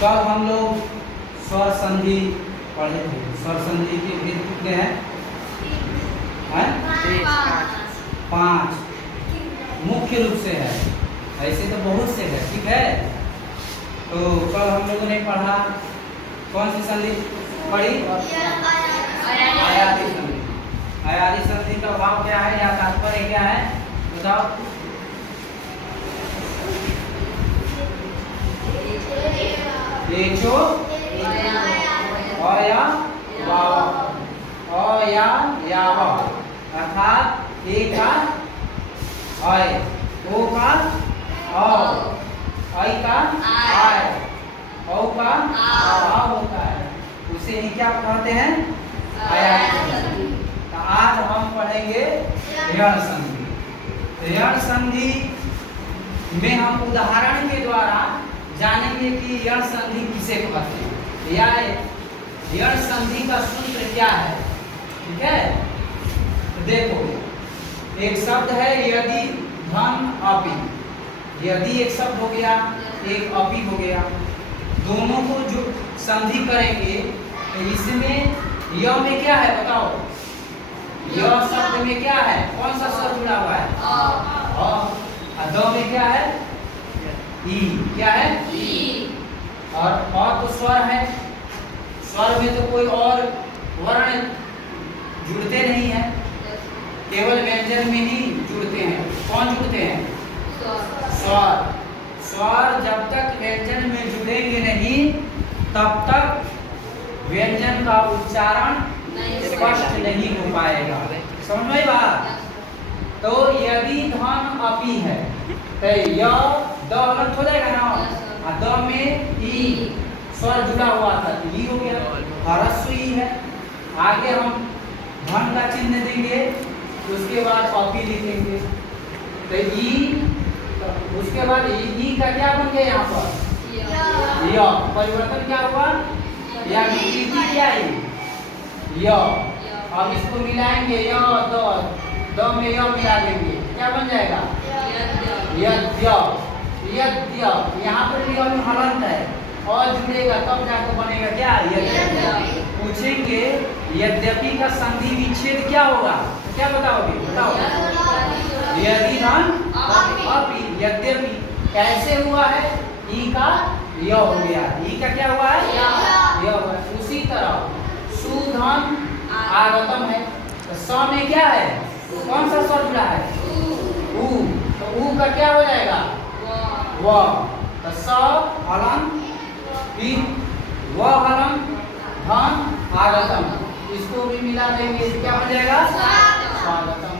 कल हम लोग स्वर संधि पढ़े थे। स्वर संधि के भेद कितने हैं? पांच मुख्य रूप से है, ऐसे तो बहुत से है। ठीक है, तो कल हम लोगों ने पढ़ा कौन सी संधि पढ़ी? आयादी संधि। आयादी संधि का भाव क्या है या तात्पर्य क्या है बताओ? एचो अया याव अर्थात ए का अय, ओ का औ, ऐ का आय, औ का आ होता है, उसे ही क्या कहते हैं? आयादी संधि। तो आज हम पढ़ेंगे ऋण संधि। ऋण संधि में हम उदाहरण के द्वारा जानेंगे कि ऋण संधि किसे कहते हैं या ऋण संधि का सूत्र क्या है। ठीक है, तो देखो एक शब्द है यदि धन अपि। यदि एक शब्द हो गया, एक अपि हो गया, दोनों को जो संधि करेंगे तो इसमें य में क्या है बताओ? य शब्द में क्या है? कौन सा स्वर जुड़ा हुआ है? और द में क्या है? ई। क्या है? ई। और तो स्वर है, स्वर में तो कोई और वर्ण जुड़ते नहीं है, केवल व्यंजन में ही जुड़ते हैं। कौन जुड़ते हैं? स्वर। स्वर जब तक व्यंजन में जुड़ेंगे नहीं तब तक व्यंजन का उच्चारण स्पष्ट नहीं हो पाएगा। समझ में बात? तो यदि धन अपि है तो य द अलग हो जाएगा ना, द में ई स्वर जुड़ा हुआ था, ई हो गया, ह्रस्व ई है। आगे हम धन का चिन्ह देंगे, उसके बाद अपि लिखेंगे तो ई, उसके बाद ई का क्या बन गया यहाँ पर? य। परिवर्तन क्या हुआ? या विकृति क्या है? य। अब इसको मिलाएंगे, य द में य मिला देंगे, क्या बन जाएगा? यद्य। यद्य यहाँ पर भी हम हलंत है और जुड़ेगा तब जाकर बनेगा क्या? यद्यपि। पूछेंगे यद्यपि का संधि विच्छेद क्या होगा? क्या बताओगे? बताओ। यदि धन अपि। यद्यपि कैसे हुआ है? ई का य हो गया, ई का क्या हुआ है? य हुआ। उसी तरह सुधन आगतम है तो स में क्या है? कौन सा स्वर जुड़ा है? उ। तो उ का क्या हो जाएगा? व। तो स हलंत, फिर व हलंत, धन आगतम, इसको भी मिला देंगे, क्या बन जाएगा? स्वागतम।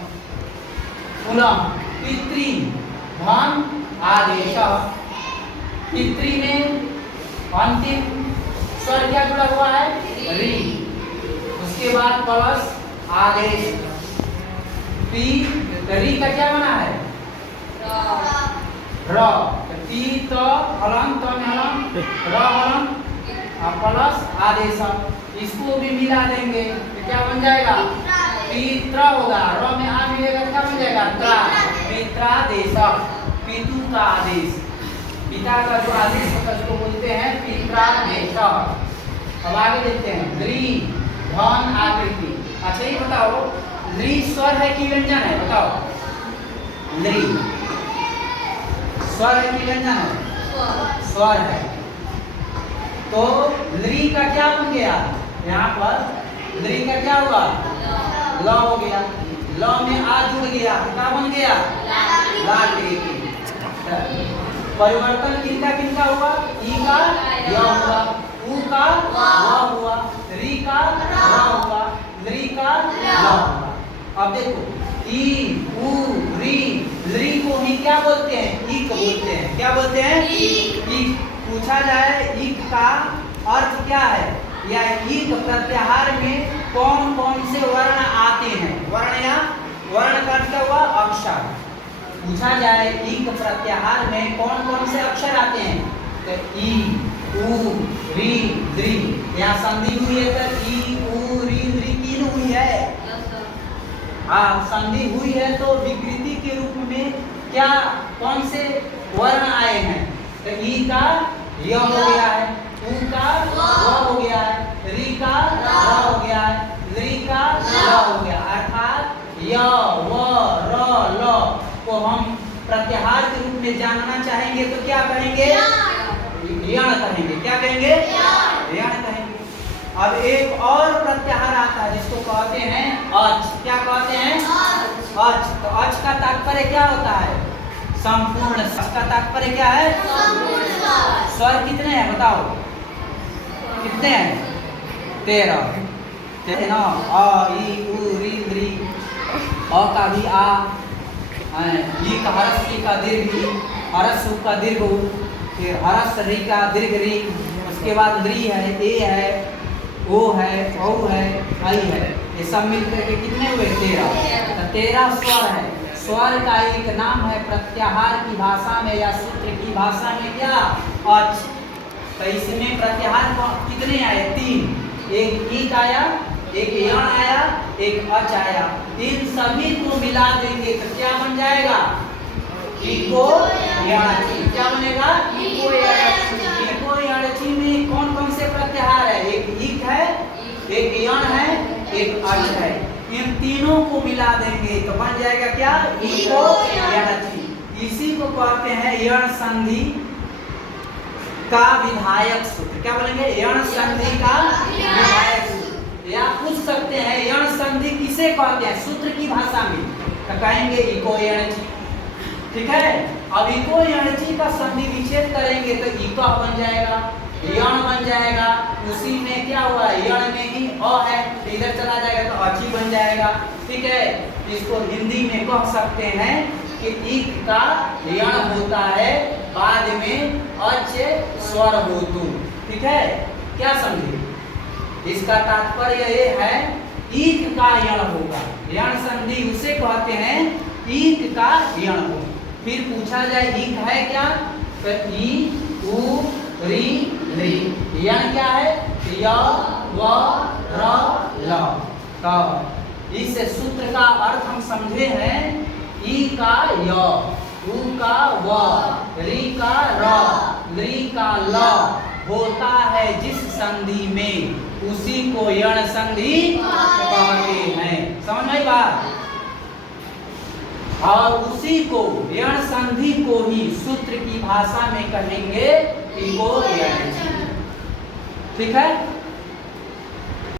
पुनः पितृ धन आदेश। पितृ में अंतिम स्वर क्या जुड़ा हुआ है? रि। उसके बाद प्लस आदेश पी, रि का क्या बना है? र। टी तो हलंत, तो में हलंत, र हलंत प्लस आदेश, इसको भी मिला देंगे तो क्या बन जाएगा? पित्र होगा, र में आ मिलेगा क्या बन जाएगा? त्रा। पित्रादेश, पितु का आदेश, पिता का जो आदेश होता है उसको बोलते हैं पित्रादेश। अब आगे देखते हैं द्रि धन आकृति। अच्छा ये बताओ द्रि स्वर है कि व्यंजन है? बताओ। द्रि स्वर है कि व्यंजन है? स्वर है। तो लृ का क्या बन गया? यहाँ पर लृ का क्या हुआ? ल हो गया, ल में आ जुड़ गया, क्या बन गया? ला। परिवर्तन किनका किनका हुआ? ई का य हुआ, उ का व हुआ, रि का र हुआ, लृ का ल हुआ। अब देखो ई उ रि लृ को ही क्या बोलते हैं? इक बोलते हैं। क्या बोलते हैं? इक। पूछा जाए इक का अर्थ क्या है या इक प्रत्याहार में कौन कौन से वर्ण आते हैं? वर्ण या वर्ण का अर्थ क्या हुआ? अक्षर। पूछा जाए इक प्रत्याहार में कौन कौन से अक्षर आते हैं तो ई उ रि दृ। यहाँ संधि हुई है तो ई उ रि दृ तीन हुई है। हाँ, संधि हुई है तो विकृति के रूप में क्या कौन से वर्ण आए हैं तो ई का य हो गया है, उ का व हो गया है, री का र हो गया है, ली का ल हो गया। अर्थात य व र ल को हम प्रत्याहार के रूप में जानना चाहेंगे तो क्या कहेंगे? यण कहेंगे। क्या कहेंगे? यण कहेंगे। अब एक और प्रत्याहार आता है जिसको कहते हैं अच। क्या कहते हैं? अच। तो अच का तात्पर्य क्या होता है? संपूर्ण। अच का तात्पर्य क्या है? स्वर कितने हैं बताओ? कितने हैं? 13 ना। अ ई उ री री। अ का भी आ, ई का हरस ई का दीर्घ ई, हरस उ का दीर्घ उ, फिर हरस री का दीर्घ री, उसके बाद री है, ए है, ओ है, औ है, आई है। ये सब मिलकर के कितने हुए? 13। तो 13 स्वर है। स्वर का एक नाम है प्रत्याहार की भाषा में या सूत्र की भाषा में क्या? अच। तो इसमें प्रत्याहार कितने आए? 3। एक ईक आया, एक यण आया, एक अच आया। इन सभी को मिला देंगे तो क्या बन जाएगा? इको यणची। क्या बनेगा? इको यणची। इको यणची में कौन कौन से प्रत्याहार है? एक ईक है, एक यण है, एक अच है। इन तीनों को मिला देंगे तो बन जाएगा क्या? इको यणची। इसी को कहते हैं यण संधि का विधायक सूत्र। क्या बोलेंगे? यण संधि का विधायक सूत्र। या पूछ सकते हैं यण संधि किसे कहते हैं सूत्र की भाषा में? तो कहेंगे इको यणची। ठीक है। अब इको यणची का संधि विच्छेद करेंगे तो इका बन जाएगा, यण बन जाएगा। उसी में क्या हुआ? यण में ही अ है, इधर चला जाएगा तो अची बन जाएगा। ठीक है। इसको हिंदी में कह सकते हैं कि इक का यण होता है, बाद में अच स्वर होतु। ठीक है। क्या समझे? इसका तात्पर्य ये है ईक का यण होगा। यण संधि उसे कहते हैं ईक का यण हो। फिर पूछा जाए ईक है क्या? तो ई उ री री। यण क्या है? य व र ल। तो इस सूत्र का अर्थ हम समझे हैं ई का य, उ का व, री का र, ली का ल होता है जिस संधि में, उसी को यण संधि कहते हैं। समझ में आई बात? और उसी को यण संधि को ही सूत्र की भाषा में कहेंगे इको यणची। ठीक है।